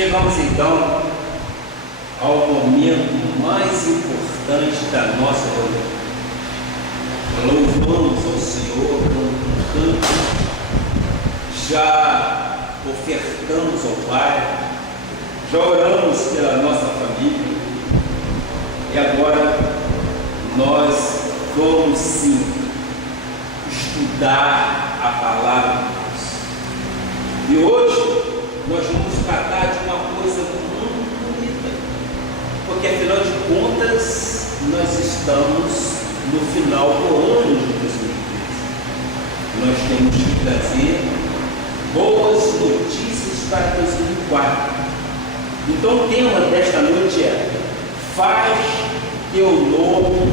Chegamos então ao momento mais importante da nossa reunião. Louvamos ao Senhor com um canto, já ofertamos ao Pai, já oramos pela nossa família e agora nós vamos sim estudar a palavra de Deus. E hoje nós vamos tratar de uma coisa muito bonita, porque afinal de contas nós estamos no final do ano de 2013. Nós temos que trazer boas notícias para 2004. Então o tema desta noite é: faz teu nome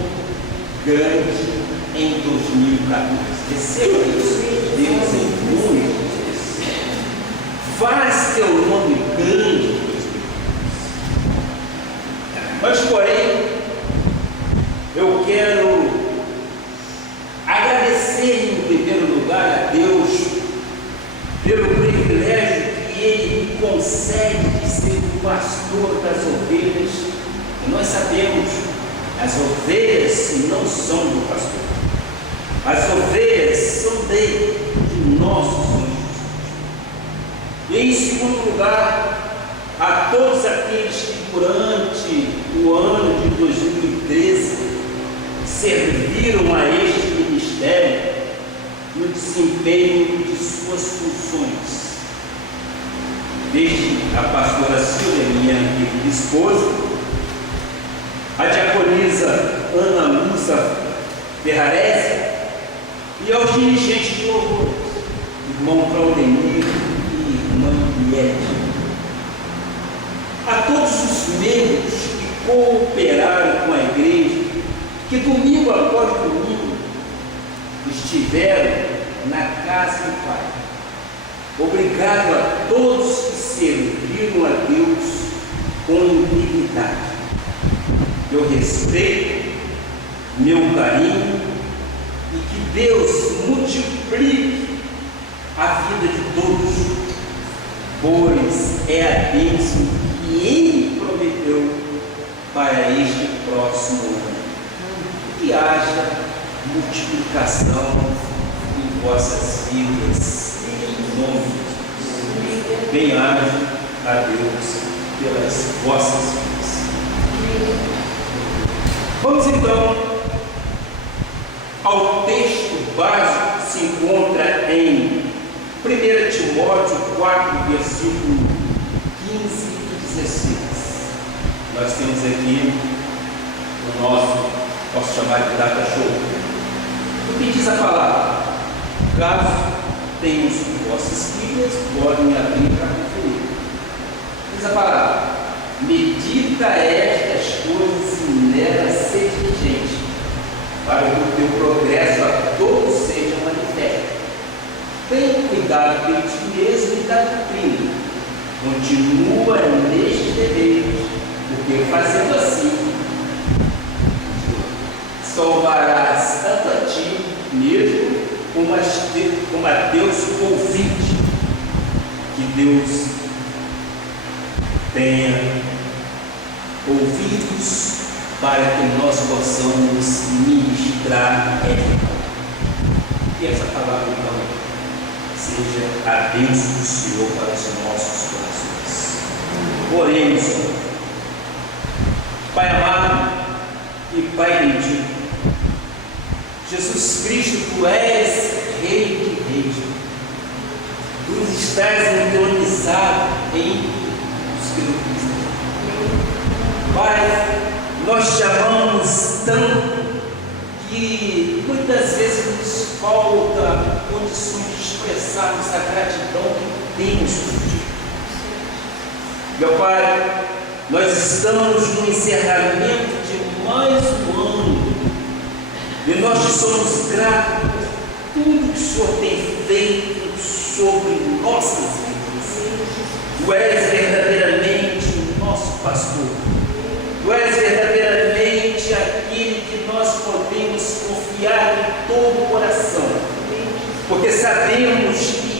grande em 2014. Receba isso, Deus, em nome de Jesus. Faz teu nome grande em 2014. Mas porém, eu quero agradecer em primeiro lugar a Deus pelo privilégio que Ele me concede de ser o pastor das ovelhas. E nós sabemos, as ovelhas não são do pastor, as ovelhas são dele, de nosso Senhor Jesus. E em segundo lugar, a todos aqueles que durante o ano de 2013 serviram a este ministério no desempenho de suas funções, desde a pastora Silvia, minha querida esposa, a diaconisa Ana Lúcia Ferrarese e aos dirigentes de louvor, irmão Claudemir e irmã Guilherme. A todos os membros que cooperaram com a igreja, que domingo após domingo estiveram na casa do Pai. Obrigado a todos que serviram a Deus com integridade. Meu respeito, meu carinho, e que Deus multiplique a vida de todos, pois é a bênção que Ele prometeu para este próximo ano. Que haja multiplicação em vossas vidas, em nome de Jesus. Bem-aja a Deus pelas vossas vidas. Vamos então ao texto básico que se encontra em 1 Timóteo 4, versículo 15 e 16. Nós temos aqui o nosso, posso chamar de data show. O que diz a palavra? Caso tenham vossas filhas, podem abrir para conferir. Diz a palavra: medita estas coisas e nela seja diligente, para que o teu progresso a todos seja manifesto. Tenha cuidado de ti mesmo e da doutrina. Continua nestes deveres, porque fazendo assim salvarás tanto a ti mesmo como a Deus ouvinte. Que Deus tenha ouvidos para que nós possamos ministrar e essa palavra então seja a bênção do Senhor para os nossos corações. Oremos. Pai amado e Pai bendito, Jesus Cristo, Tu és Rei de Reis, Tu estás entronizado em os querubins. Pai, nós te amamos tanto que muitas vezes nos falta condições de expressarmos a gratidão que temos por Ti. Meu Pai, nós estamos no encerramento de mais um ano e nós te somos gratos por tudo que o Senhor tem feito sobre nossas vidas. Tu és verdadeiramente o nosso pastor. Tu és verdadeiramente aquele que nós podemos confiar em todo o coração, porque sabemos que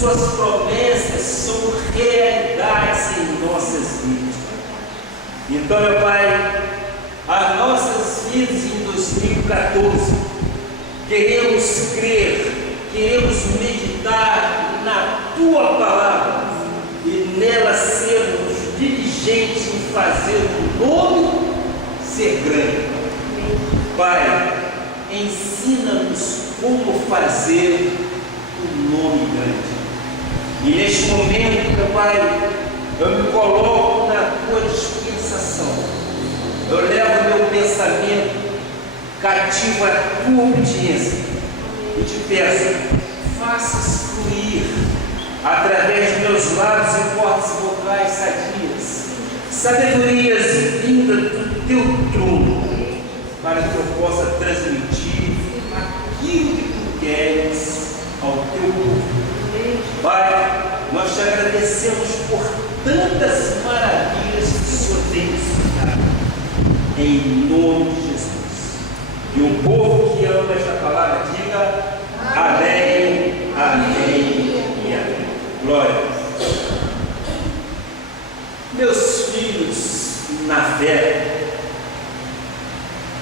Suas promessas são realidades Então, meu Pai, as nossas vidas em 2014, queremos crer, queremos meditar na Tua Palavra e nela sermos diligentes em fazer o nome ser grande. Pai, ensina-nos como fazer o nome grande. E neste momento, meu Pai, eu me coloco na Tua dispensação. Eu levo meu pensamento cativo à Tua obediência e te peço, faças fluir através de meus lábios e cordas vocais sadias, sabedorias vindas do Teu trono, para que eu possa transmitir aquilo que Tu queres ao Teu povo. Pai, nós te agradecemos por tantas maravilhas que o Senhor tem nos dado, em nome de Jesus. E o povo que ama esta palavra diga amém, amém e amém. Glória a Deus. Meus filhos na fé,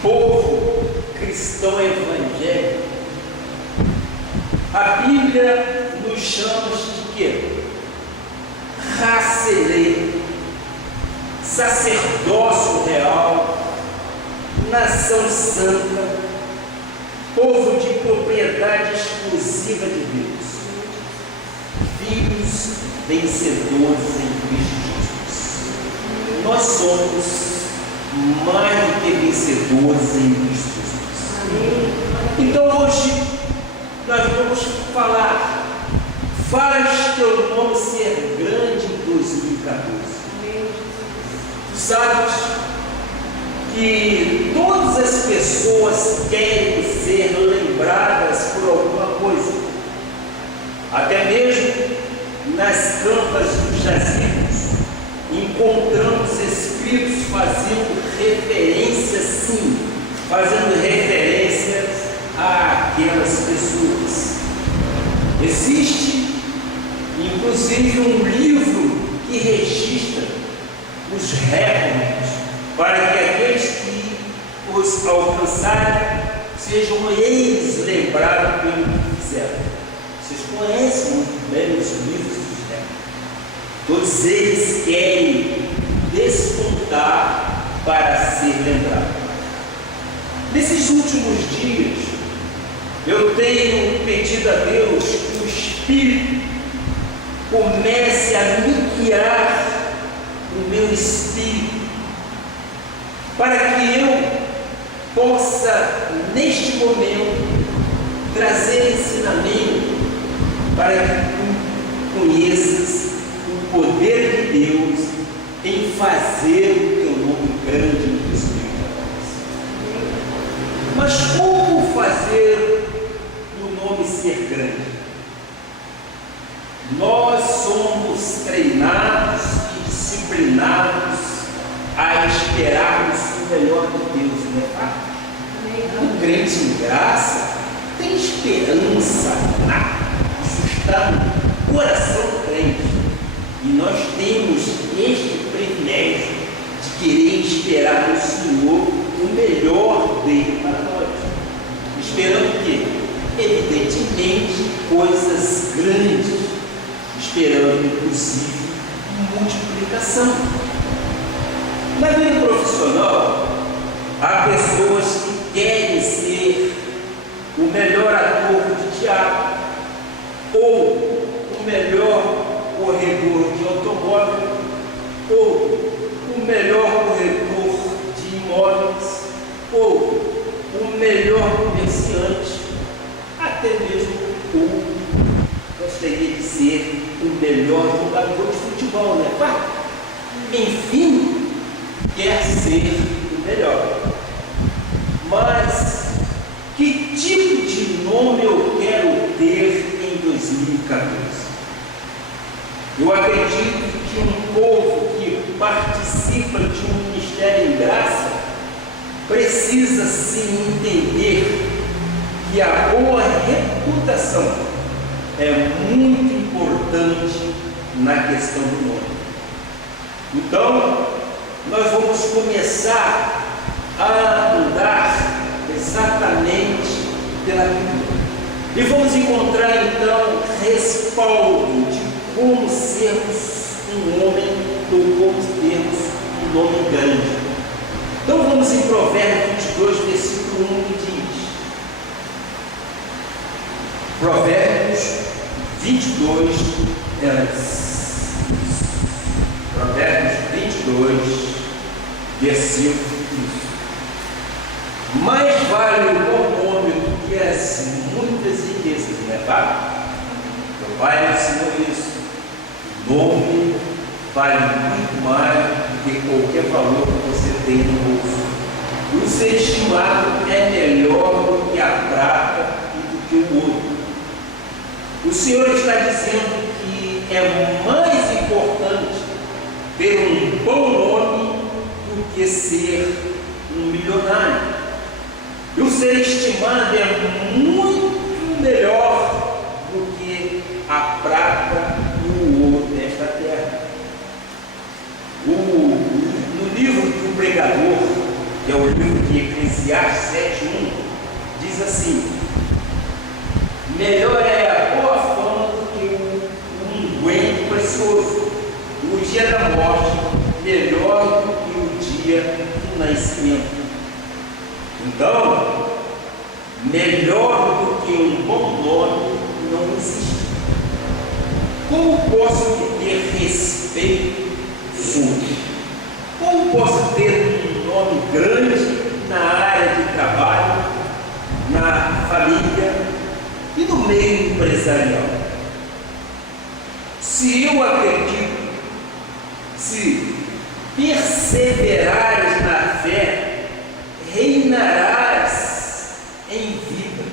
povo cristão evangélico, a Bíblia nos chama de quê? Raça eleita, sacerdócio real, nação santa, povo de propriedade exclusiva de Deus, filhos vencedores em Cristo Jesus. Nós somos mais do que vencedores em Cristo Jesus. Então hoje nós vamos falar, faz teu nome ser grande em 2014. Tu sabes que todas as pessoas querem ser lembradas por alguma coisa, até mesmo nas campas dos jazigos encontramos escritos fazendo referência, sim, fazendo referências àquelas pessoas. Existe inclusive um livro que registra os recordes para que aqueles que os alcançarem sejam eles lembrados pelo que fizeram. Vocês conhecem muito bem os livros dos recordes. Todos eles querem despontar para ser lembrado. Nesses últimos dias, eu tenho pedido a Deus que o Espírito comece a me guiar o meu espírito, para que eu possa, neste momento, trazer ensinamento para que tu conheças o poder de Deus em fazer o teu nome grande no teu espírito. Mas como fazer o nome ser grande? Nós somos treinados e disciplinados a esperarmos o melhor de Deus, não é fato? Um crente em graça tem esperança, isso está no coração do crente. E nós temos este privilégio de querer esperar no Senhor o melhor dele para nós. Esperando o quê? Evidentemente, coisas grandes. Esperando, inclusive, multiplicação. Na vida profissional, há pessoas que querem ser o melhor ator de teatro, ou o melhor corredor de automóvel, ou o melhor corredor de imóveis, ou o melhor comerciante, até mesmo o gostaria de ser o melhor jogador de futebol, né? Enfim, quer ser o melhor. Mas que tipo de nome eu quero ter em 2014? Eu acredito que um povo que participa de um ministério em graça precisa sim entender que a boa reputação é muito importante na questão do nome. Então, nós vamos começar a andar exatamente pela Bíblia. E vamos encontrar então respaldo de como sermos um homem ou como termos um nome grande. Então vamos em Provérbios 22, versículo 1, que diz: Provérbios 22, Provérbios 22, versículo 1. Mais vale o bom nome do que as muitas riquezas, não é verdade? Meu pai ensinou isso. O nome vale muito mais do que qualquer valor que você tem no bolso. O ser estimado é melhor do que a prata e do que o ouro. O Senhor está dizendo que é mais importante ter um bom nome do que ser um milionário. E o ser estimado é muito melhor do que a prata e o ouro desta terra. No livro do Pregador, que é o livro de Eclesiastes 7:1, diz assim: melhor é a boa fama do que um unguento precioso. O dia da morte, melhor do que o dia do nascimento. Então, melhor do que um bom nome não existe. Como posso ter respeito sobre? Como posso ter um nome grande na área de trabalho, na família e no meio empresarial? Se eu acredito, se perseverares na fé, reinarás em vida.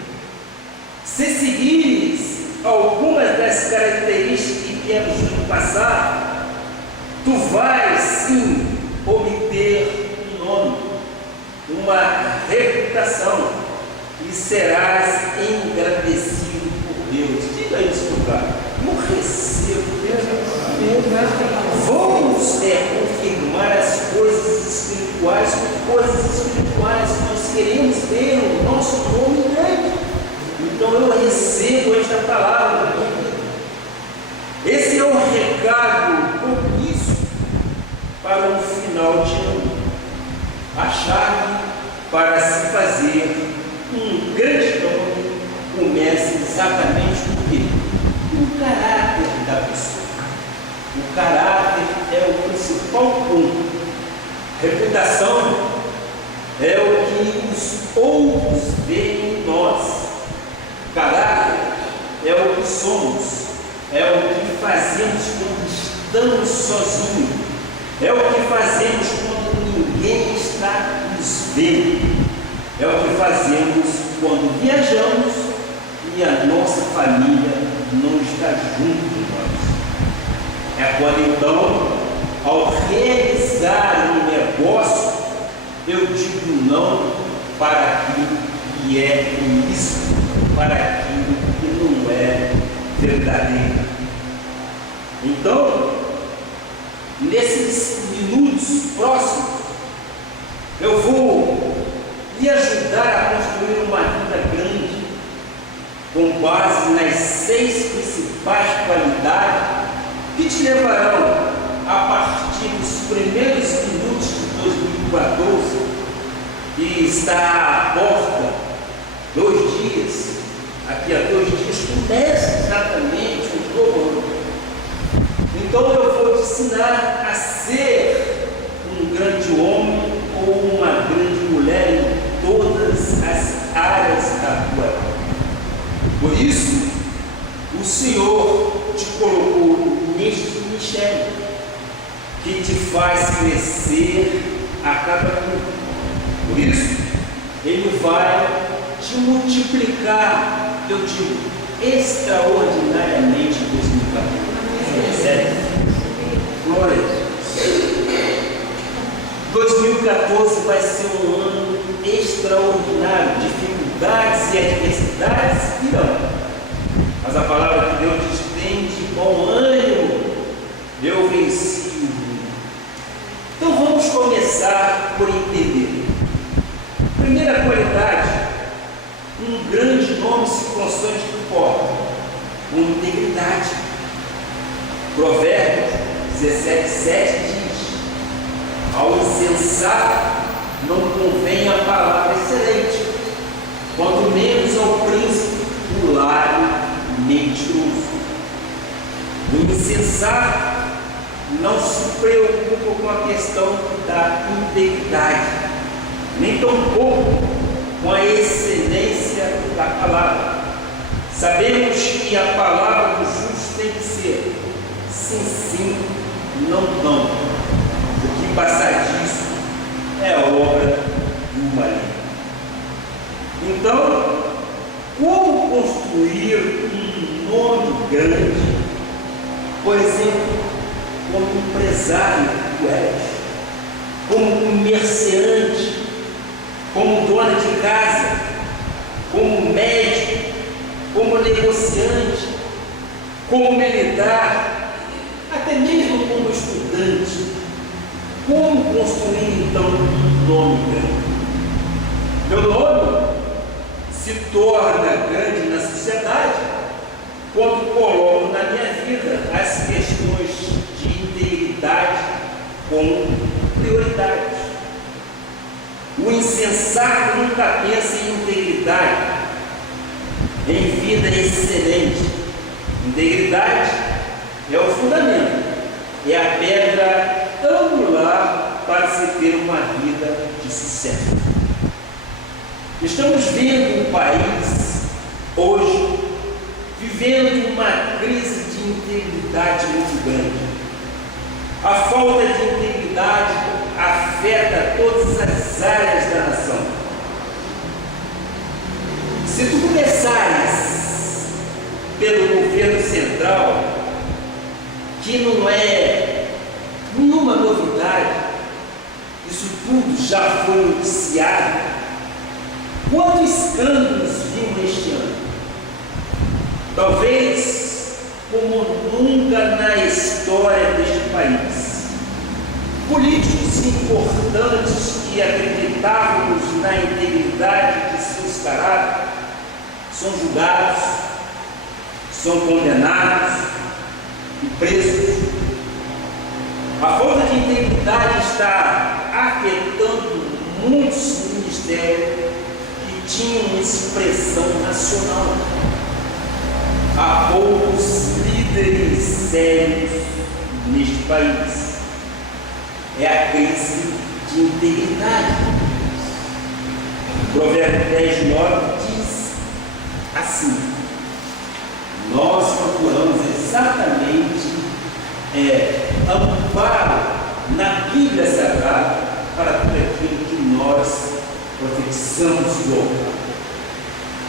Se seguires algumas das características que temos no passado, tu vais sim obter um nome, uma reputação, e serás engrandecido por Deus. Diga isso para o cara. Eu recebo. Vamos confirmar as coisas espirituais com coisas espirituais. Nós queremos ter o nosso nome grande. Então eu recebo esta palavra. Esse é um recado propício para um final de ano. A chave para se fazer um grande nome começa exatamente do quê? O caráter da pessoa. O caráter é o principal ponto. Reputação é o que os outros veem em nós. Caráter é o que somos, é o que fazemos quando estamos sozinhos, é o que fazemos quando ninguém está nos vendo, é o que fazemos quando viajamos e a nossa família não está junto de nós. É quando então, ao realizar um negócio, eu digo não para aquilo que é ilícito, para aquilo que não é verdadeiro. Então, nesses minutos próximos, eu vou lhe ajudar a construir uma vida grande, com base nas 6 principais qualidades que te levarão, a partir dos primeiros minutos de 2014, que está à porta, 2 dias, aqui a 2 dias, começa exatamente um novo ano. Então eu vou te ensinar a ser um grande homem ou uma grande mulher em todas as áreas da tua vida. Por isso, o Senhor te colocou neste ministério, que te faz crescer a cada dia. Por isso, Ele vai te multiplicar, eu digo, extraordinariamente em 2014. Sério? Glória a Deus. 2014 vai ser um ano extraordinário. Dificuldades e adversidades virão. Mas a palavra que Deus diz: tem de bom ânimo, eu venci o mundo. Então vamos Vamos começar por entender. Primeira qualidade, um grande nome se constrói de que forma? Com integridade. Provérbios 17:7 diz: ao insensato não convém a palavra excelente, quanto menos ao príncipe o lábio mentiroso. O insensato não se preocupa com a questão da integridade, nem tampouco com a excelência da palavra. Sabemos que a palavra do justo tem que ser sim, sim, não, não. O que passar disso é obra do maligno. Então, como construir um nome grande? Por exemplo, como empresário do Edson, como comerciante, como dona de casa, como médico, como negociante, como militar, até mesmo como estudante. Como construir então um nome grande? Meu nome se torna grande na sociedade quando coloco na minha vida as questões de integridade como prioridades. O insensato nunca pensa em integridade, em vida excelente. Integridade é o fundamento, é a pedra angular para se ter uma vida de sucesso. Estamos vendo um país hoje vivendo uma crise de integridade muito grande. A falta de integridade afeta todas as áreas da nação. Se tu começares pelo governo central, que não é nenhuma novidade, isso tudo já foi noticiado. Quantos escândalos vimos este ano? Talvez como nunca na história deste país. Políticos importantes que acreditávamos na integridade de seus caráteres são julgados, são condenados e presos. A falta de integridade está afetando muitos ministérios que tinham expressão nacional. Há poucos líderes sérios neste país. É a crise de integridade. Provérbios 10:9 diz assim: nós procuramos exatamente amparo na Bíblia Sagrada para tudo aquilo que nós profetizamos do altar.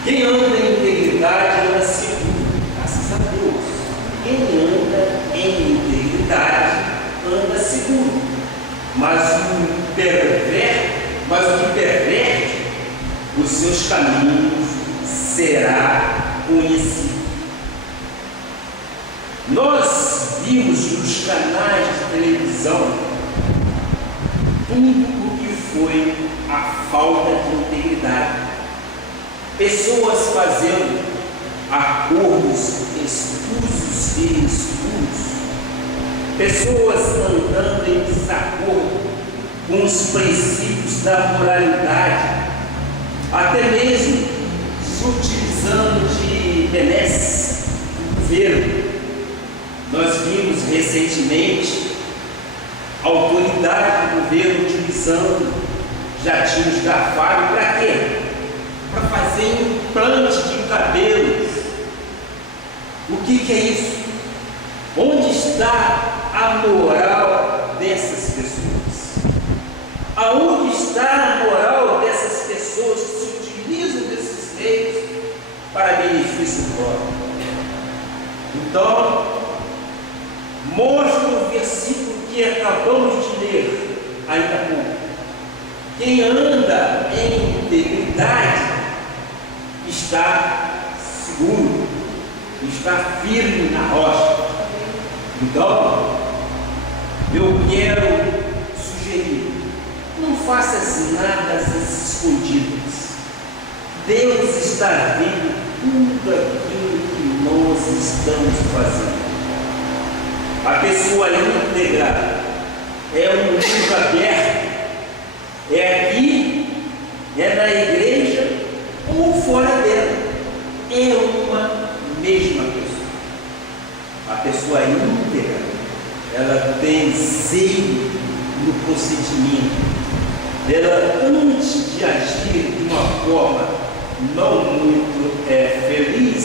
Quem anda em integridade anda seguro, graças a Deus. Quem anda em integridade anda seguro. Mas o que perverte os seus caminhos será conhecido. Nós vimos nos canais de televisão tudo o que foi a falta de integridade. Pessoas fazendo acordos escusos e escuros. Pessoas andando em desacordo com os princípios da moralidade, até mesmo se utilizando de benesses do governo. Nós vimos recentemente a autoridade do governo utilizando jatinhos da FAB para quê? Para fazer implante de cabelos. O que é isso? Onde está a moral dessas pessoas? Aonde está a moral dessas pessoas que se utilizam desses meios para benefício próprio? Então, mostra o versículo que acabamos de ler ainda há pouco. Quem anda em integridade está seguro, está firme na rocha. Então, eu quero sugerir faças nada às escondidas. Deus está vendo tudo aquilo que nós estamos fazendo. A pessoa íntegra é um livro aberto, é aqui, é na igreja ou fora dela, é uma mesma pessoa. A pessoa íntegra, ela tem zelo no procedimento, ela, antes de agir de uma forma não muito feliz,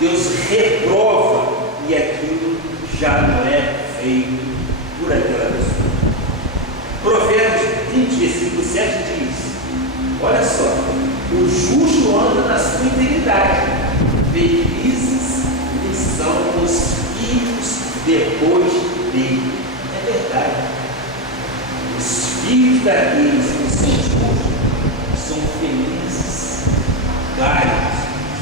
Deus reprova e aquilo já não é feito por aquela pessoa. Provérbios 20, versículo 7 diz: olha só, o justo anda na sua integridade, felizes lhes são os filhos depois dele. É verdade. Os filhos daqueles que são justos são felizes, gaios,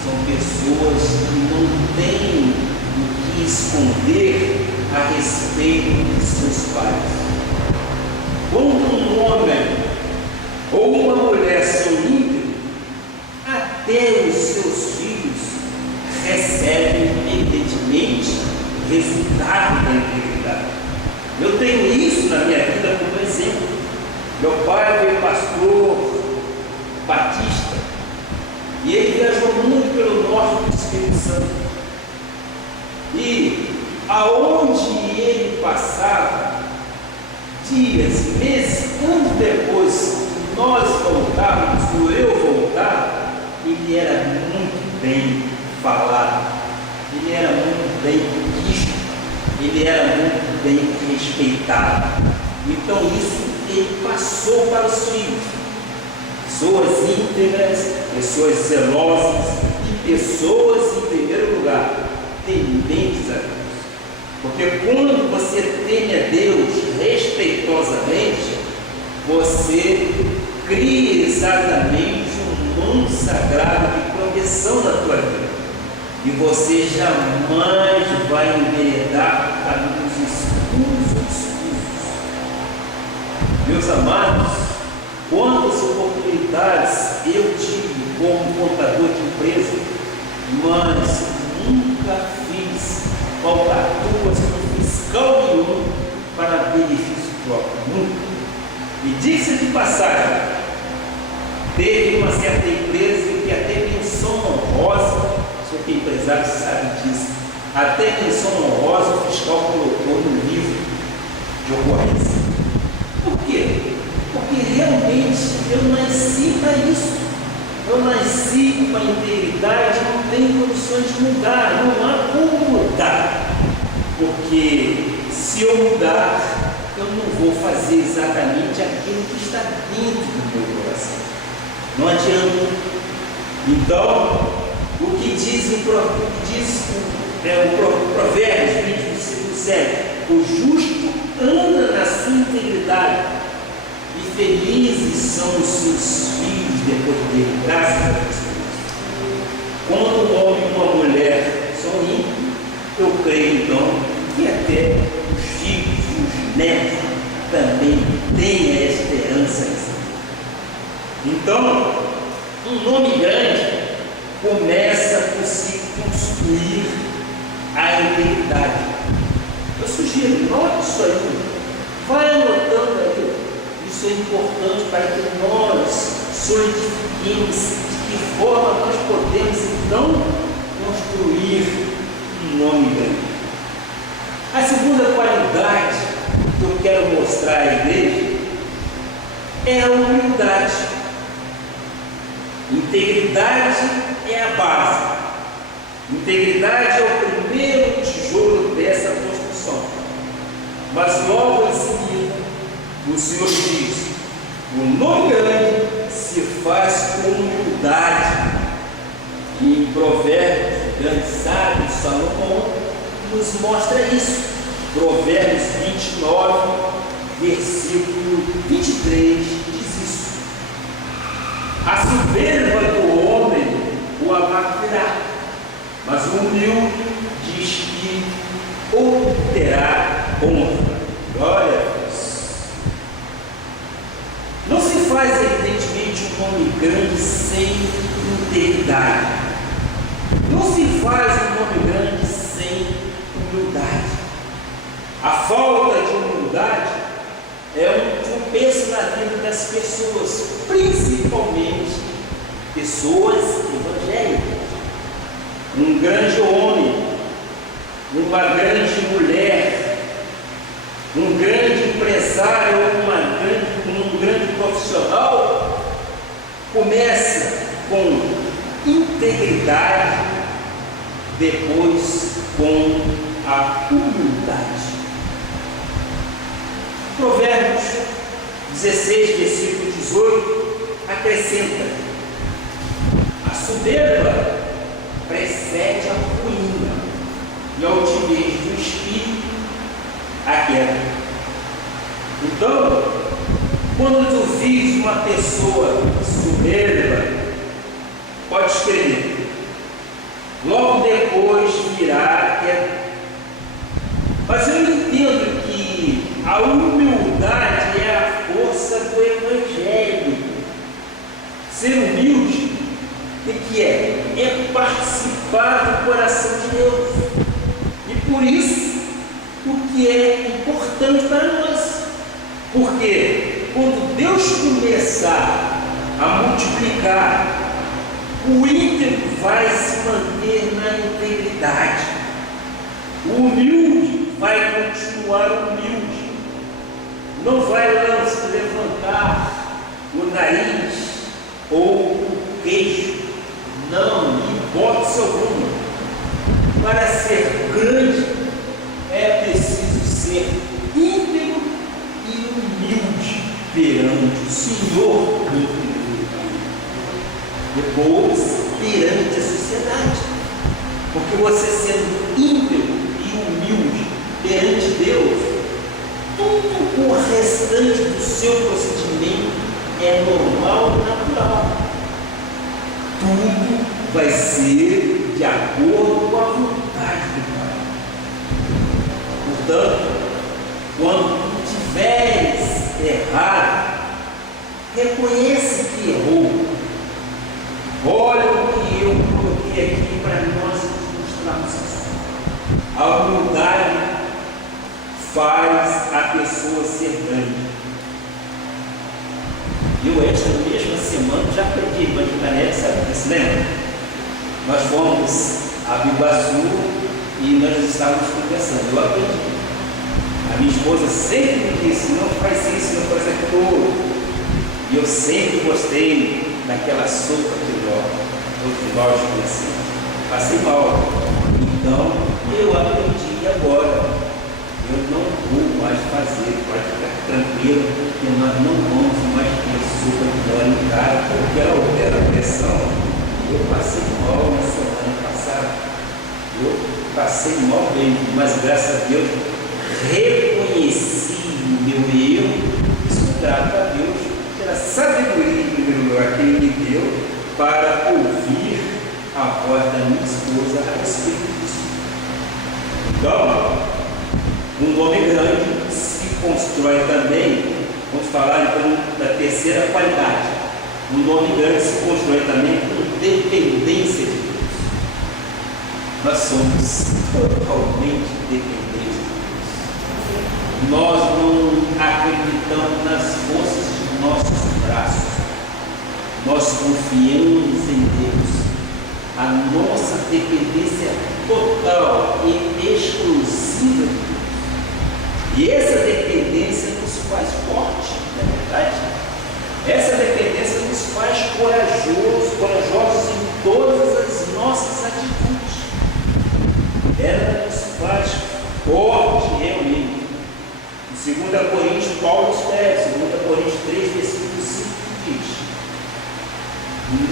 são pessoas que não têm o que esconder a respeito de seus pais. Quando um homem ou uma mulher são íntegros, até os seus filhos recebem evidentemente o resultado da integridade. Eu tenho isso na minha vida como exemplo. Meu pai foi pastor batista e ele viajou muito pelo norte do Espírito Santo. E aonde ele passava, dias, meses, anos depois nós voltávamos, ou eu voltava, ele era muito bem falado, ele era muito bem visto, ele era muito bem respeitado. Então isso ele passou para os filhos, pessoas íntegras, pessoas zelosas e pessoas, em primeiro lugar, tementes a Deus. Porque quando você teme a Deus respeitosamente, você cria exatamente um manto sagrado de proteção na tua vida. E você jamais vai enveredar caminhos escuros ou escuros. Meus amados, quantas oportunidades eu tive como contador de empresa, mas nunca fiz faltatuas no fiscal nenhum para benefício próprio, nunca. E diga-se de passagem, teve uma certa empresa que até menção honrosa, só que empresário sabe disso, até menção honrosa o fiscal colocou no livro de ocorrência. Por quê? Porque realmente eu nasci para isso. Eu nasci com uma integridade, não tenho condições de mudar, não há como mudar. Porque se eu mudar, eu não vou fazer exatamente aquilo que está dentro do meu coração. Não adianta. Então, o que diz o Provérbios 20, versículo 7, o justo anda na sua integridade e felizes são os seus filhos depois dele, graças a Deus. Quando um homem e uma mulher são íntimos, eu creio então que até os filhos e os netos também têm a esperança. Então, um nome grande começa por se construir a integridade. Eu sugiro, note isso aí, vai anotando aí. Isso é importante para que nós solidifiquemos de que forma nós podemos então construir um nome grande. A segunda qualidade que eu quero mostrar à igreja é a humildade. Integridade é a base. Integridade é o primeiro tijolo dessa construção. Mas logo em seguida, o Senhor diz: o nome grande se faz com humildade. E em Provérbios, o grande sábio Salomão nos mostra isso. Provérbios 29, versículo 23, diz isso: a soberba do homem o abaterá, mas o humilde diz que obterá honra. Glória a Deus. Não faz, evidentemente, um nome grande sem integridade. Não se faz um nome grande sem humildade. A falta de humildade é um tropeço na vida das pessoas, principalmente pessoas evangélicas. Um grande homem, uma grande mulher, um grande empresário ou um grande profissional começa com integridade, depois com a humildade. Provérbios 16, versículo 18 acrescenta: a soberba precede a ruína e a altivez do espírito a queda. Então, quando tu vis uma pessoa soberba, pode escrever, logo depois virá a queda. Mas eu entendo que a humildade é a força do Evangelho. Ser humilde, o que é? É participar do coração de Deus. E por isso, o que é importante para nós. Porque quando Deus começar a multiplicar, o íntegro vai se manter na integridade. O humilde vai continuar humilde. Não vai levantar o nariz ou o queixo. Não, em hipótese alguma. Para ser grande, é preciso ser íntegro e humilde perante o Senhor. Depois, perante a sociedade. Porque você sendo íntegro e humilde perante Deus, tudo o restante do seu procedimento é normal e natural. Tudo vai ser de acordo com a vontade do Pai. Portanto, quando tiveres errado, reconhece que errou. Olha o que eu coloquei aqui para nós mostrarmos isso. A humildade faz a pessoa ser grande. Eu, esta mesma semana, já aprendi Evangelho, sabe? Você lembra? Nós fomos a Biguaçu e nós estávamos conversando. Eu aprendi. A minha esposa sempre me disse: não faz isso, não faz aquilo. E eu sempre gostei daquela sopa de ló de assim. Passei mal. Então, eu aprendi agora. Eu não vou mais fazer, pode ficar tranquilo, porque nós não vamos mais ter sopa de ló em casa, porque ela altera a pressão. Eu passei mal na semana passada. Eu passei mal mesmo, mas graças a Deus reconheci o meu erro. Isso grato a Deus pela sabedoria, em primeiro lugar, que Ele me deu para ouvir a voz da minha esposa a respeito disso. Então, um nome grande se constrói também, vamos falar então da terceira qualidade. Um nome grande se constrói também com dependência de Deus. Nós somos totalmente dependentes de Deus. Nós não acreditamos nas forças de nossos braços. Nós confiamos em Deus. A nossa dependência é total e exclusiva de Deus. E essa dependência nos faz forte, não é verdade? Essa dependência nos faz corajosos em todas as nossas atitudes. Ela nos faz forte realmente. Em 2 Coríntios, Paulo escreve, 2 Coríntios 3, versículo 5, diz: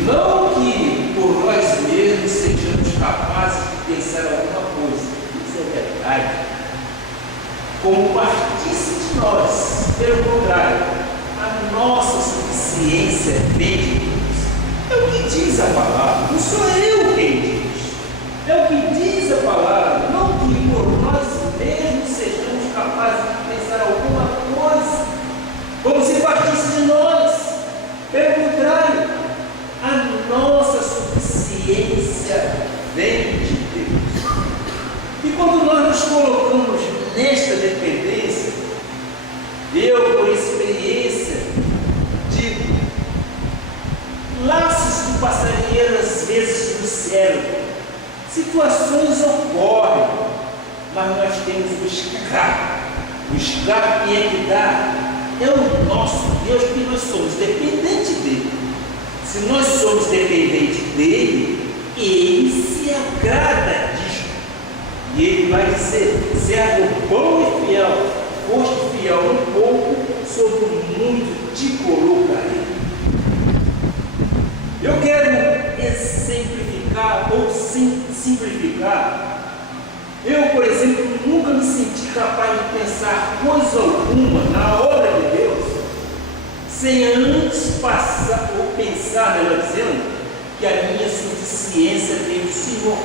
não que por nós mesmos sejamos capazes de pensar alguma coisa, isso é verdade, como partisse de nós. Pelo contrário, a nossa suficiência vem de Deus. É o que diz a palavra, não sou eu quem diz. É o que diz a palavra, não que por nós mesmos sejamos capazes de pensar alguma coisa, como se partisse de nós. vem de Deus. E quando nós nos colocamos nesta dependência, eu, por experiência, digo, laços de passarinheiro às vezes no cérebro, situações ocorrem, mas nós temos o escape quem é que dá, é o nosso Deus, que nós somos dependentes dele. Se nós somos dependentes dele, ele se agrada disso. E ele vai dizer: servo bom e fiel, foste fiel um pouco, sobre o muito te colocarei. Eu quero exemplificar ou simplificar. Eu, por exemplo, nunca me senti capaz de pensar coisa alguma na obra de Deus sem antes passar ou pensar, melhor dizendo, que a minha suficiência vem do Senhor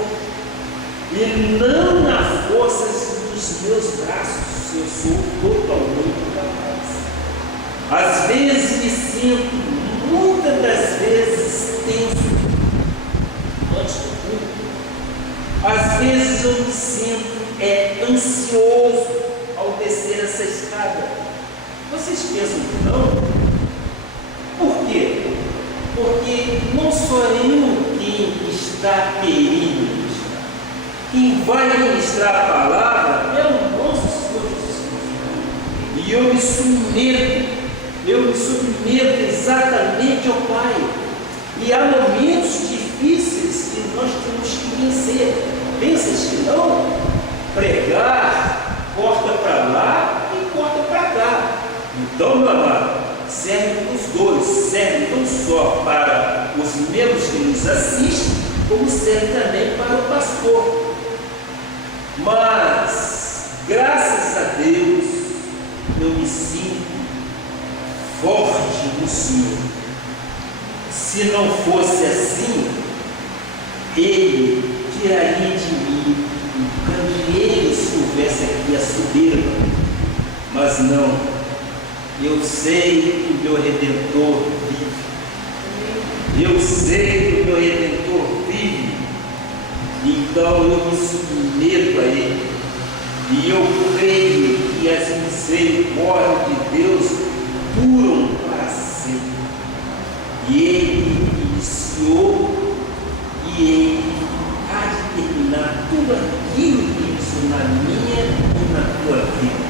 e não na força dos meus braços. Eu sou totalmente capaz. Às vezes me sinto, muitas das vezes, tenso antes do culto. Às vezes eu me sinto ansioso ao descer essa escada. Vocês pensam que não? Por quê? Porque não sou eu quem está querendo ministrar. Quem vai ministrar a palavra é o nosso Senhor Jesus Cristo. E eu me submeto exatamente ao Pai. E há momentos difíceis que nós temos que vencer. Pensas que não? Pregar, corta para lá e corta para cá. Então, meu amado, serve para os dois, serve não só para os membros que nos assistem, como serve também para o pastor. Mas, graças a Deus, eu me sinto forte no Senhor. Se não fosse assim, Ele tiraria de mim o candeeiro se houvesse aqui a soberba. Mas não, eu sei que o meu Redentor vive. Eu sei que o meu Redentor vive. Então eu me submeto a Ele. E eu creio que as misericórdias de Deus duram para sempre. E Ele iniciou e Ele há de terminar tudo aquilo que iniciou na minha e na tua vida.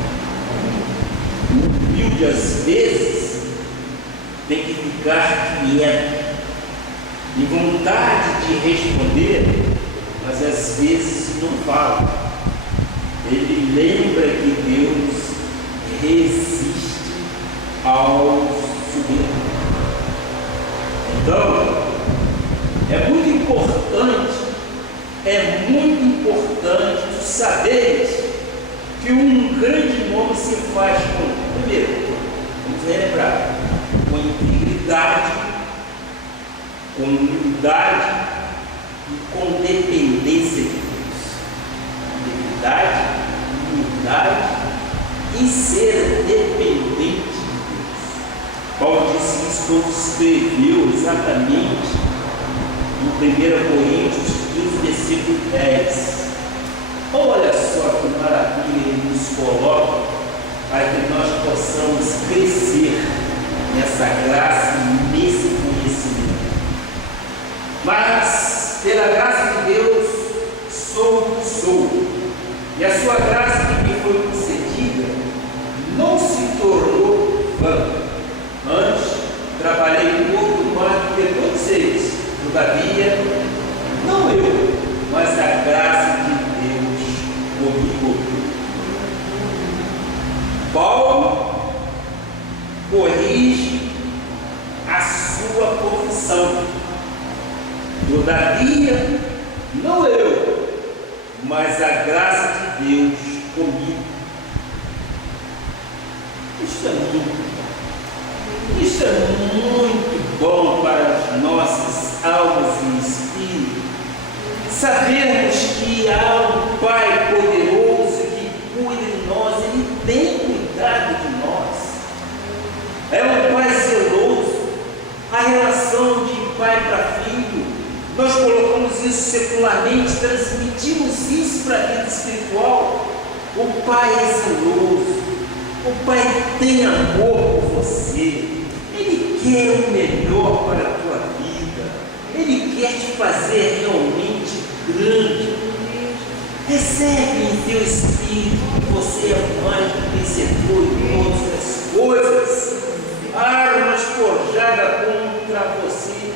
O humilde às vezes tem que ficar quieto e vontade de responder, mas às vezes não fala. Ele lembra que Deus resiste ao soberbo. Então, é muito importante tu saberes que um grande nome se faz com, primeiro, vamos relembrar, com integridade, com humildade e com dependência de Deus. Integridade, humildade e ser dependente de Deus. Paulo disse isso quando escreveu exatamente no 1 Coríntios 15, versículo 10. Olha só que maravilha ele nos coloca para que nós possamos crescer nessa graça e nesse conhecimento. Mas, pela graça de Deus, sou o que sou. E a sua graça que me foi concedida não se tornou vã. Antes, trabalhei muito mais do que todos eles. Todavia, não eu, mas a graça de Deus comigo. Paulo corrige a sua confissão. Todavia, não eu, mas a graça de Deus comigo. Isso é muito bom para as nossas almas e espírito. Sabermos que há um Pai poderoso que cuida de nós, Ele tem cuidado de nós. É um Pai zeloso. A relação de pai para filho, nós colocamos isso secularmente, transmitimos isso para a vida espiritual. O Pai é zeloso, o Pai tem amor por você, Ele quer o melhor para a tua vida, Ele quer te fazer realmente grande. Recebe em teu espírito que você é mais do que vencedor em todas as coisas. A arma forjada contra você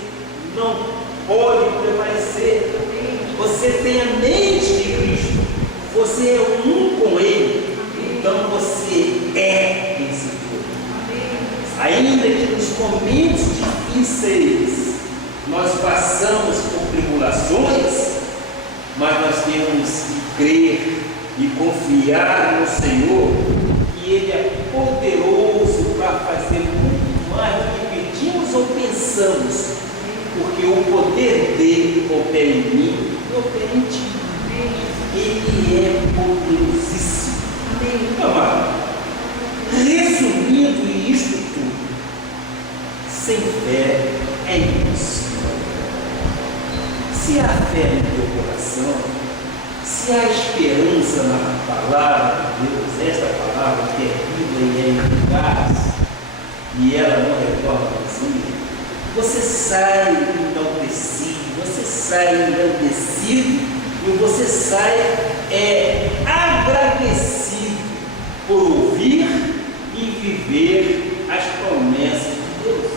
não pode prevalecer. Você tem a mente de Cristo, você é um com Ele, então você é vencedor. Ainda que nos momentos difíceis nós passamos por tribulações, mas nós temos que crer e confiar no Senhor, que Ele é poderoso para fazer muito mais do que pedimos ou pensamos, porque o poder dele opera em mim e opera em ti. Ele é poderosíssimo. Amado, resumindo isto tudo, sem fé é impossível. Se há fé no teu coração, se há esperança na palavra de Deus, esta palavra que é viva e é eficaz, e ela não retorna vazia, você sai enaltecido, você sai engrandecido e você sai agradecido por ouvir e viver as promessas de Deus.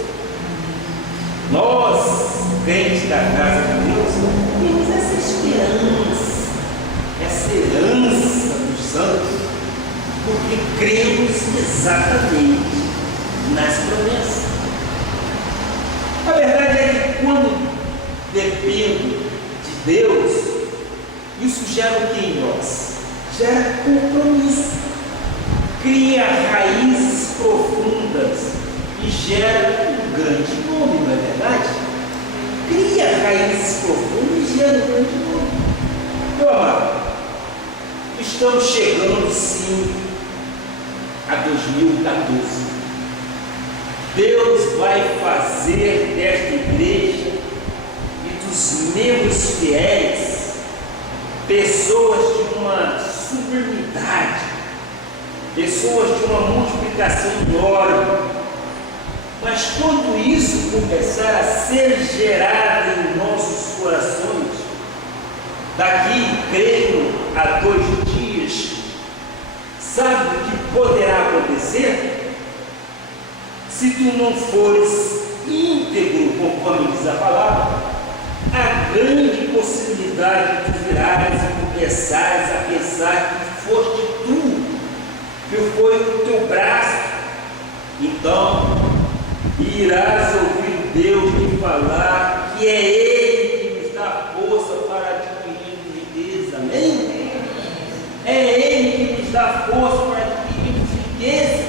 Nós, crentes da casa de Deus, temos essa esperança, essa herança dos santos, porque cremos exatamente nas promessas. A verdade é que quando dependo de Deus, isso gera o que em nós? Gera compromisso, cria raízes profundas e gera um grande nome, não é verdade? Cria raízes profundas e gera um grande nome. Meu amado, estamos chegando sim a 2014. Deus vai fazer desta igreja e dos membros fiéis pessoas de uma sublimidade, pessoas de uma multiplicação enorme. Mas quando isso começar a ser gerado em nossos corações, daqui, creio, a 2 dias, sabe o que poderá acontecer? Se tu não fores íntegro, conforme diz a palavra, há grande possibilidade de tu virares e começares a pensar que foste tu, que foi o teu braço. Então, irás ouvir Deus te falar que é Ele que nos dá força para adquirir riqueza. Amém? É Ele que nos dá força para adquirir riqueza.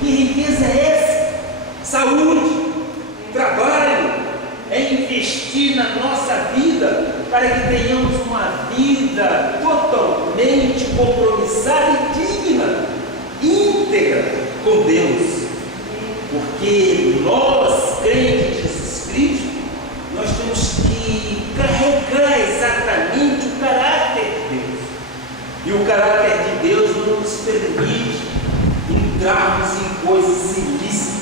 Que riqueza é essa? Saúde, trabalho, é investir na nossa vida para que tenhamos uma vida totalmente compromissada e digna, íntegra com Deus. Porque nós, crentes de Jesus Cristo, nós temos que carregar exatamente o caráter de Deus. E o caráter de Deus não nos permite entrarmos em coisas ilícitas,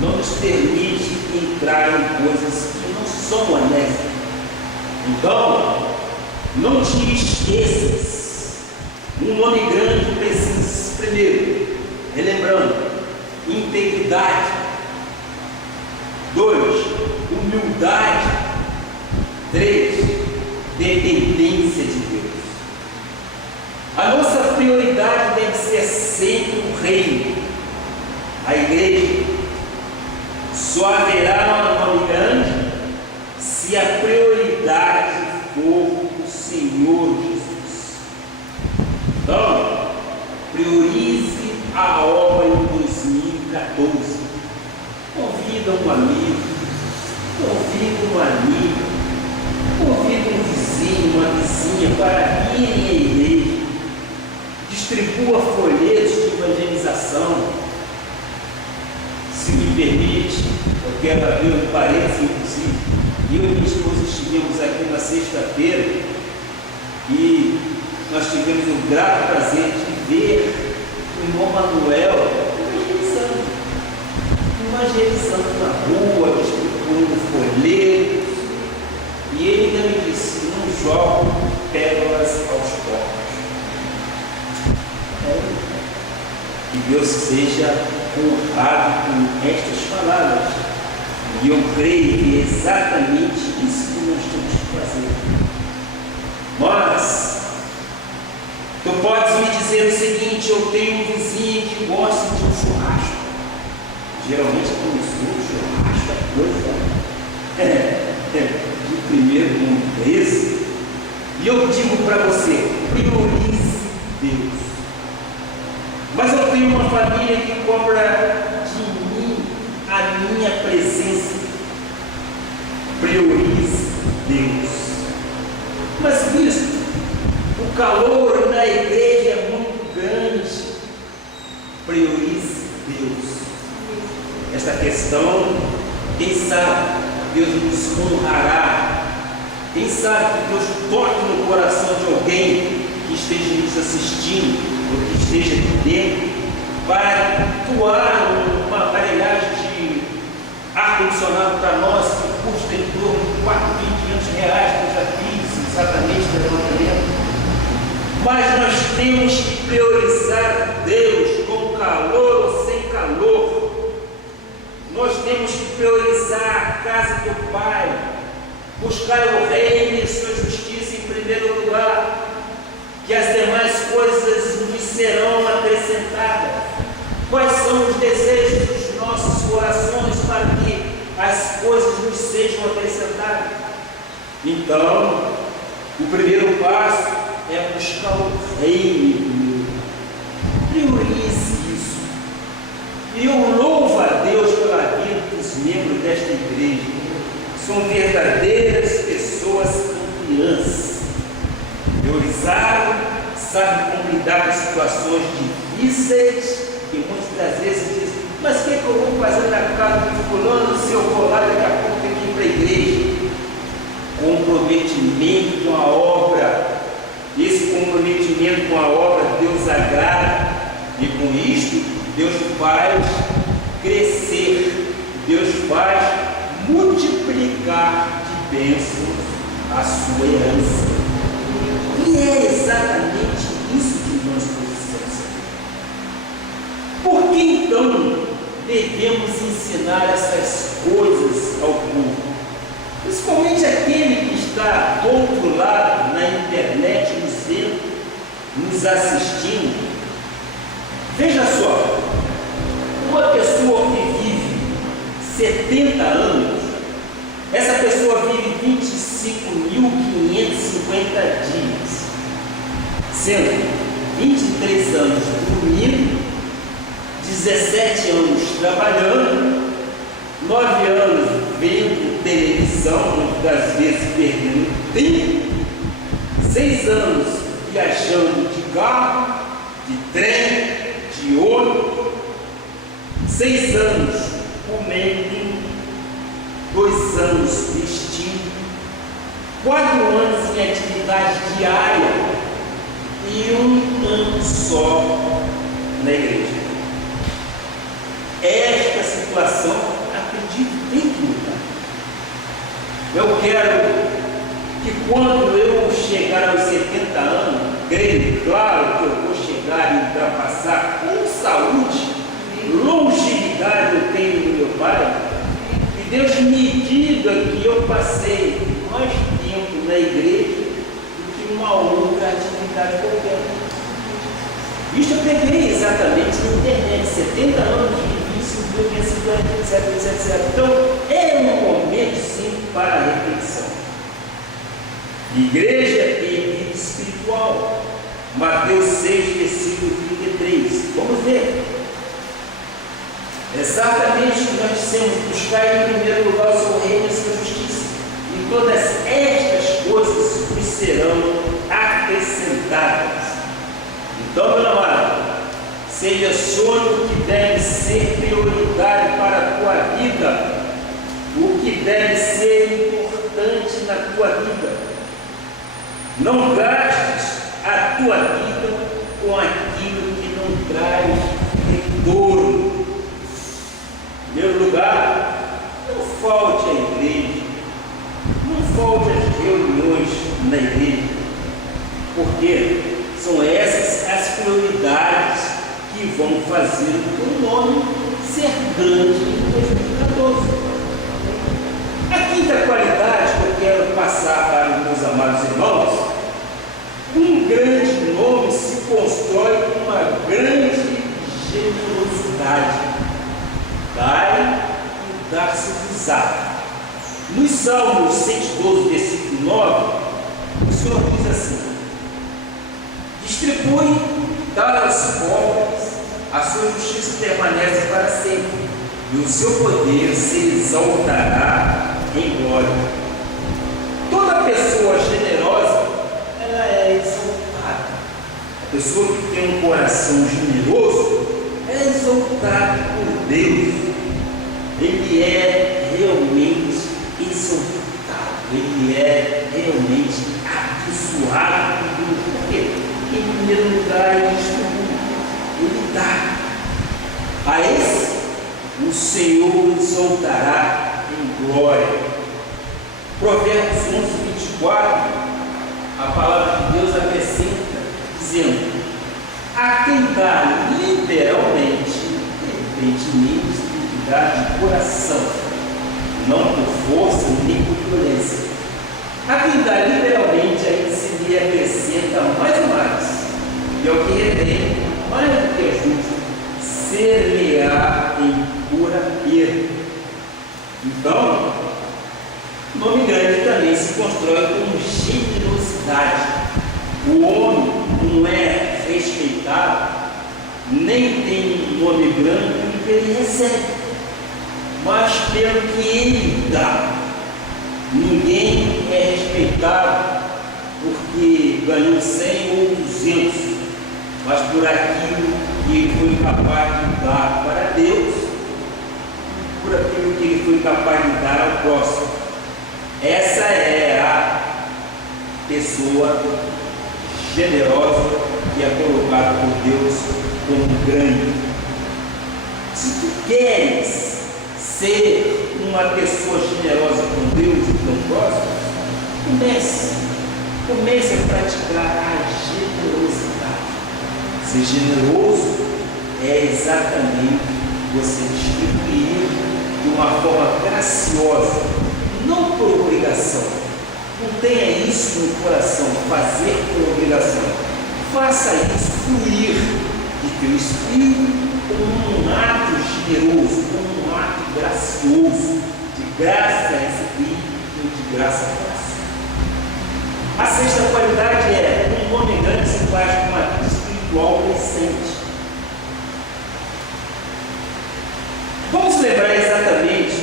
não nos permite entrar em coisas que não são honestas. Então, não te esqueças, um nome grande precisa, primeiro, relembrando, integridade. 2, humildade. 3, dependência de Deus. A nossa prioridade deve ser sempre o reino. A igreja só haverá um nome grande se a prioridade for o Senhor Jesus. Então, priorize a obra em 2014. Convida um amigo, convida uma amiga, convida um vizinho, uma vizinha para irem à igreja. Distribua folhetos de evangelização. Se me permite, eu quero abrir um parênteses, inclusive. Eu e minha esposa estivemos aqui na sexta-feira e nós tivemos o grato prazer de ver o irmão Manuel evangelizando na rua, distribuindo folhetos, e ele ainda me disse: não jogo pérolas aos porcos. Que Deus seja honrado com estas palavras. E eu creio que é exatamente isso que nós temos que fazer. Mas, tu podes me dizer o seguinte: eu tenho um vizinho que gosta de um churrasco. Geralmente, quando churrasco é coisa de primeiro mundo, é isso? E eu digo para você: priorize Deus. Mas eu tenho uma família que cobra de mim a minha presença. Priorize Deus. Mas Cristo, o calor na igreja é muito grande. Priorize Deus. Esta questão, quem sabe Deus nos honrará. Quem sabe que Deus toque no coração de alguém que esteja nos assistindo, ou que esteja aqui dentro, para doar uma aparelhagem de ar-condicionado para nós, que custa em torno de 4.500 reais, que eu já fiz exatamente no levantamento. Mas nós temos que priorizar Deus, com calor ou sem calor. Nós temos que priorizar a casa do Pai, buscar o reino e sua justiça em primeiro lugar, que as demais coisas nos serão acrescentadas. Quais são os desejos dos nossos corações para que as coisas nos sejam acrescentadas? Então, o primeiro passo é buscar o reino. Priorize isso. E eu louvo a Deus pela vida dos membros desta igreja. São verdadeiras pessoas campeãs. Priorizaram, sabem como lidar com situações difíceis, que muitas das vezes dizem: mas o que eu vou fazer na casa de fulano se eu vou lá daqui a pouco aqui para a igreja? Comprometimento com a obra. Esse comprometimento com a obra Deus agrada, e com isto Deus faz crescer, Deus faz multiplicar de bênçãos a sua herança. E é exatamente isso que nós precisamos. Por que então devemos ensinar essas coisas ao povo? Principalmente aquele que está do outro lado na internet, nos vendo, nos assistindo. Veja só, uma pessoa que vive 70 anos, essa pessoa vive 25.550 dias, sendo 23 anos dormindo, 17 anos trabalhando, 9 anos vendo televisão, muitas vezes perdendo tempo, 6 anos viajando de carro, de trem, de ônibus, 6 anos comendo, 2 anos vestindo, 4 anos em atividade diária e 1 ano só na igreja. Esta situação, acredito, tem que mudar. Eu quero que quando eu chegar aos 70 anos, creio, claro que eu vou chegar e ultrapassar com saúde, longevidade eu tenho do meu Pai, e Deus me diga que eu passei mais tempo na igreja do que uma outra atividade qualquer. Isso eu peguei exatamente na internet, 70 anos de vício, 50, etc. Então, é um momento sim para a reflexão. Igreja e vida espiritual. Mateus 6, versículo 33. Vamos ver. Exatamente o que nós dissemos: buscar em primeiro lugar o seu reino e a sua justiça, e todas estas coisas nos serão acrescentadas. Então, meu amado, seja sonho que deve ser prioridade para a tua vida, o que que deve ser importante na tua vida. Não gastes a tua vida com aquilo que não traz retorno. Em primeiro lugar, não falte à igreja, não falte às reuniões na igreja, porque são essas as prioridades que vão fazer o teu nome ser grande em 2014. A quinta qualidade que eu quero passar para os meus amados irmãos: um grande nome se constrói com uma grande generosidade. Dai e dar-se-vos-á. Nos Salmos 112, versículo 9, o Senhor diz assim: distribui, dá aos pobres, a sua justiça permanece para sempre, e o seu poder se exaltará em glória. Toda pessoa generosa, ela é exaltada. A pessoa que tem um coração generoso é exaltada por Deus. Ele é realmente exaltado, ele é realmente abençoado por Deus. Por quê? Porque, em primeiro lugar, ele distribui, ele dá. A esse, o Senhor exaltará em glória. Provérbios 11, 24, a palavra de Deus acrescenta, dizendo: a quem dá liberalmente, repentinamente dá de coração, não por força nem por violência. A quem dá liberalmente, aí se lhe acrescenta mais e mais, e ao que retém, mais do que ajuda, ser-lhe-á em pura perda. Então, o nome grande também se constrói com generosidade. O homem não é respeitado, nem tem um nome grande pelo que ele recebe, mas pelo que ele dá. Ninguém é respeitado porque ganhou 100 ou 200, mas por aquilo que ele foi capaz de dar para Deus, por aquilo que ele foi capaz de dar ao próximo. Essa é a pessoa generosa que é colocada por Deus como grande. Se tu queres ser uma pessoa generosa com Deus e com o próximo, comece a praticar a generosidade. Ser generoso é exatamente você distribuir de uma forma graciosa, não por obrigação. Não tenha isso no coração, fazer por obrigação. Faça isso fluir de teu espírito como um ato generoso, como um ato gracioso, de graça recebi e de graça faço. A sexta qualidade é: um nome grande se faz com uma vida espiritual crescente. Vamos lembrar exatamente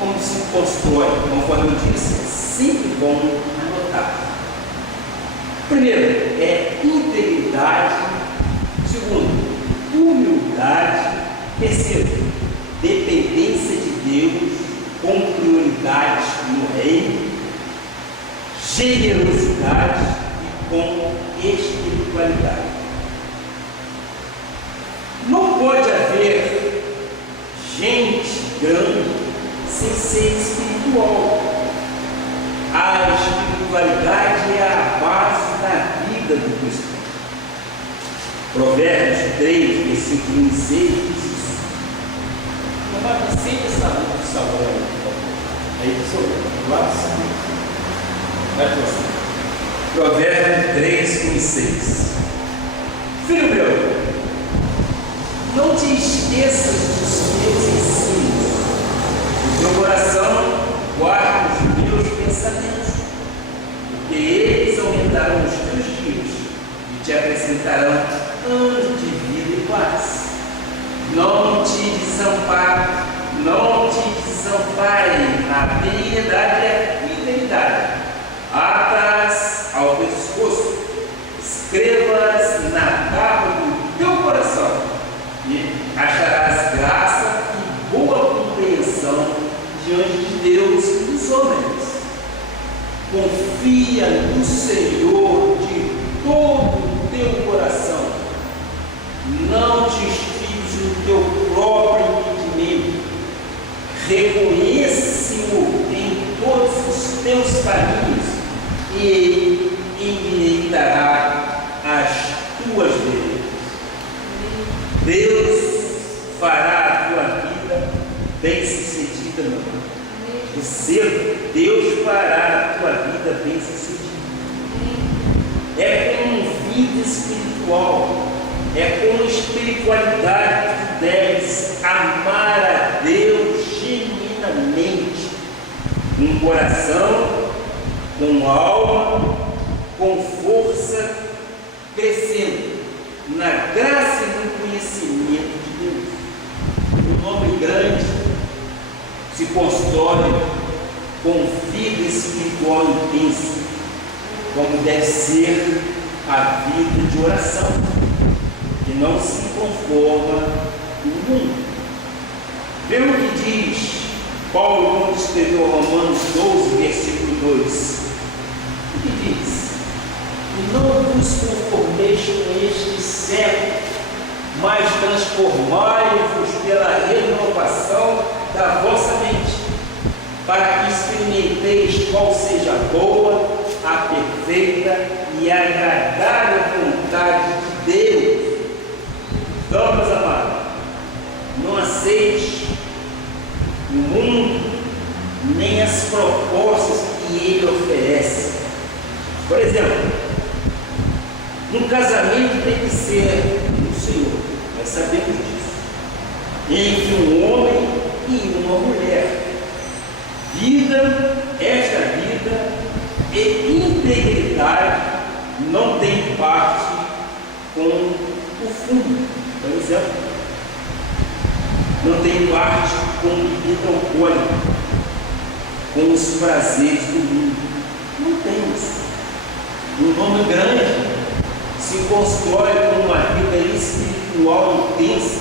como se constrói, conforme eu disse, é sempre bom anotar. Primeiro, é integridade. Segundo, humildade. Terceiro, dependência de Deus com prioridade no reino, generosidade e com espiritualidade. Não pode haver gente grande sem ser espiritual. A espiritualidade é a base da vida do cristão. Provérbios 3, versículo 26 diz isso. Não vai sempre essa luta de sabor aí, por favor. Aí do seu lado de cima. Vai para você. Provérbios 3, 26. Filho meu, não te esqueças dos meus ensinos. No teu coração guarda os meus pensamentos, porque eles aumentarão os teus dias e te acrescentarão anos de vida e paz. Não te desamparem a benignidade e a fidelidade. Atas ao pescoço, escrevas na tábua do teu coração, e acharás graça e boa compreensão diante de Deus e dos homens. Confia no Senhor de todo o teu coração. Não te estribes no teu próprio entendimento. Reconhece-o em todos os teus caminhos e Ele endireitará as tuas veredas. Deus fará a tua vida bem-sucedida, meu irmão. Deus fará a tua vida bem-sucedida. É com vida espiritual, é com espiritualidade que tu deves amar a Deus genuinamente, com coração, com alma, com força, crescendo na graça e no conhecimento de Deus. Um homem grande se constrói com vida espiritual intensa, como deve ser a vida de oração, que não se conforma com o mundo. Vê o que diz Paulo quando escreveu Romanos 12, versículo 2. O que diz? E não vos conformeis com este século, mas transformai-vos pela renovação da vossa mente, para que experimenteis qual seja a boa, a perfeita e agradável vontade de Deus. Então, meus amados, não aceite o mundo nem as propostas que ele oferece. Por exemplo, um casamento tem que ser no Senhor, nós sabemos disso, entre um homem e uma mulher. Esta vida e integridade não tem parte com o fundo, por exemplo, não tem parte com bebida alcoólica, com os prazeres do mundo. Não tem isso. Um homem grande se constrói com uma vida espiritual intensa,